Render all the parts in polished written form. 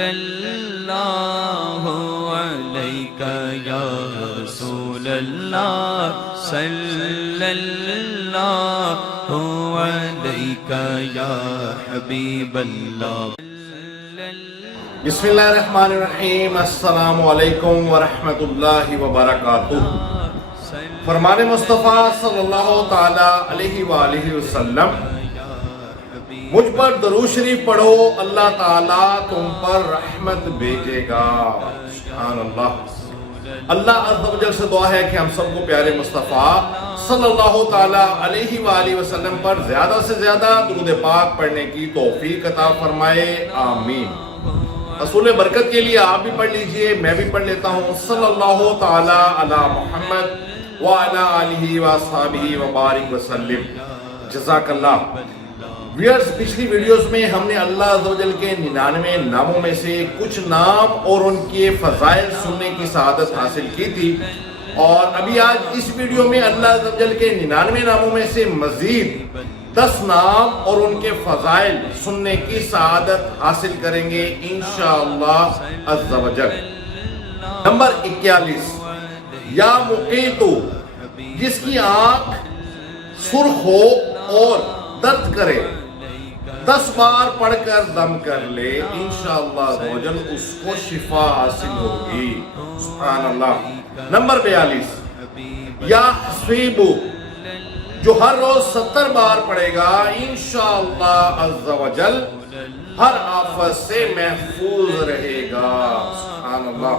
اللہ علیکہ یا رسول اللہ صلی اللہ علیکہ یا حبیب اللہ۔ بسم اللہ الرحمن الرحیم۔ السلام علیکم ورحمۃ اللہ وبرکاتہ۔ فرمان مصطفیٰ صلی اللہ تعالی علیہ وآلہ وسلم، مجھ پر درود شریف پڑھو، اللہ تعالیٰ تم پر رحمت بھیجے گا۔ سبحان اللہ۔ اللہ عز و جل سے دعا ہے کہ ہم سب کو پیارے مصطفیٰ صلی اللہ تعالی علیہ وآلہ وسلم پر زیادہ سے زیادہ درود پاک پڑھنے کی توفیق عطا فرمائے، آمین۔ رسول برکت کے لیے آپ بھی پڑھ لیجئے، میں بھی پڑھ لیتا ہوں۔ صلی اللہ تعالی علی محمد وعلی آلہ واصحابہ وبارک وسلم۔ جزاک اللہ۔ ویئرز، پچھلی ویڈیوز میں ہم نے اللہ عز و جل کے 99 ناموں میں سے کچھ نام اور ان کے فضائل سننے کی سعادت حاصل کی تھی، اور ابھی آج اس ویڈیو میں اللہ عز و جل کے 99 ناموں میں سے مزید 10 نام اور ان کے فضائل سننے کی سعادت حاصل کریں گے انشاءاللہ عز و جل۔ نمبر 41، یا مقیتو، جس کی آنکھ سرخ ہو اور درد کرے، 10 بار پڑھ کر دم کر لے، انشاءاللہ عز و جل اس کو شفا حاصل ہوگی۔ سبحان اللہ۔ نمبر 42، یا حسیبو، جو ہر روز 70 بار پڑھے گا، انشاءاللہ عز و جل ہر آفت سے محفوظ رہے گا۔ سبحان اللہ۔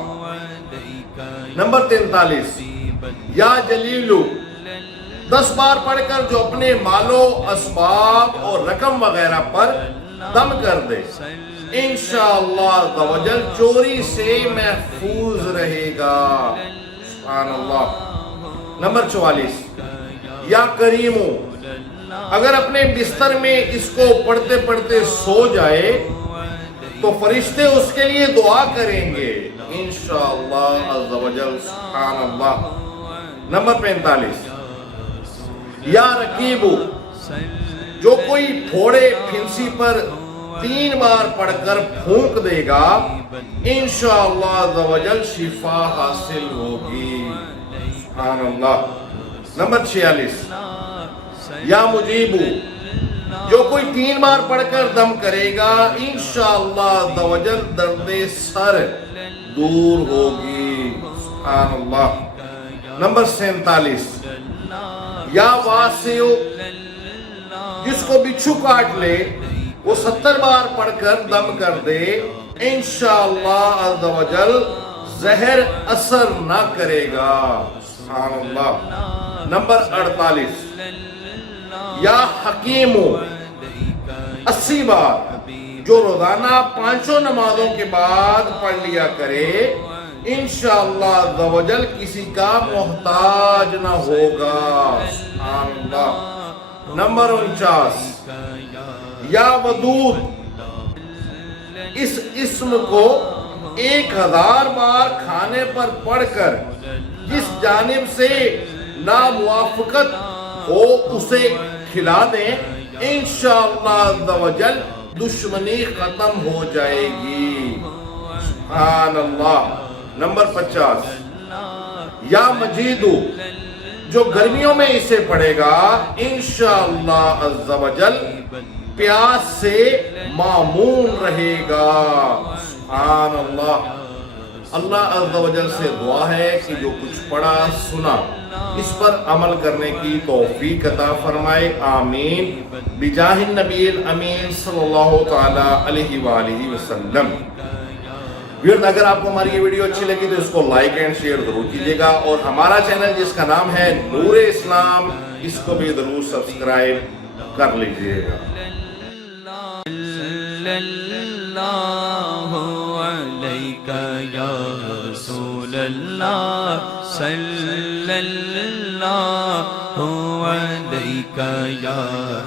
نمبر 43، یا جلیلو، 10 بار پڑھ کر جو اپنے مال و اسباب اور رقم وغیرہ پر دم کر دے، انشاءاللہ عز و جل چوری سے محفوظ رہے گا۔ سبحان اللہ۔ نمبر 44، یا کریمو، اگر اپنے بستر میں اس کو پڑھتے پڑھتے سو جائے تو فرشتے اس کے لیے دعا کریں گے انشاءاللہ عز و جل۔ سبحان اللہ۔ نمبر 45، یا رقیبو، جو کوئی پھوڑے پھنسی پر 3 بار پڑھ کر پھونک دے گا، انشاءاللہ عز و جل شفا حاصل ہوگی۔ سبحان اللہ۔ نمبر 46، یا مجیبو، جو کوئی 3 بار پڑھ کر دم کرے گا، انشاءاللہ عز و جل درد سر دور ہوگی۔ سبحان اللہ۔ نمبر 47، یا واسعو، جس کو بچھو کاٹ لے وہ 70 بار پڑھ کر دم کر دے، انشاءاللہ عز و جل زہر اثر نہ کرے گا۔ سبحان اللہ۔ نمبر 48، یا حکیمو، 80 بار جو روزانہ 5 نمازوں کے بعد پڑھ لیا کرے، انشاءاللہ عز و جل کسی کا محتاج نہ ہوگا۔ سبحان اللہ۔ نمبر 49، یا ودود، اس اسم کو 1000 بار کھانے پر پڑھ کر جس جانب سے ناموافقت ہو اسے کھلا دیں، انشاءاللہ عز و جل دشمنی ختم ہو جائے گی۔ سبحان اللہ۔ نمبر 50، یا مجیدو، جو گرمیوں میں اسے پڑھے گا، انشاءاللہ عز و جل پیاس سے معمون رہے گا۔ سبحان اللہ۔ اللہ عز و جل سے دعا ہے کہ جو کچھ پڑھا سنا اس پر عمل کرنے کی توفیق عطا فرمائے، آمین، بجاہ النبی الامین صلی اللہ تعالی علیہ وآلہ وسلم۔ اگر آپ کو ہماری یہ ویڈیو اچھی لگی تو اس کو لائک اینڈ شیئر ضرور کیجیے گا، اور ہمارا چینل جس کا نام ہے نور اسلام، اس کو بھی ضرور سبسکرائب کر لیجیے گا۔ یا رسول اللہ صلی اللہ علیکہ یا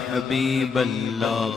حبیب اللہ۔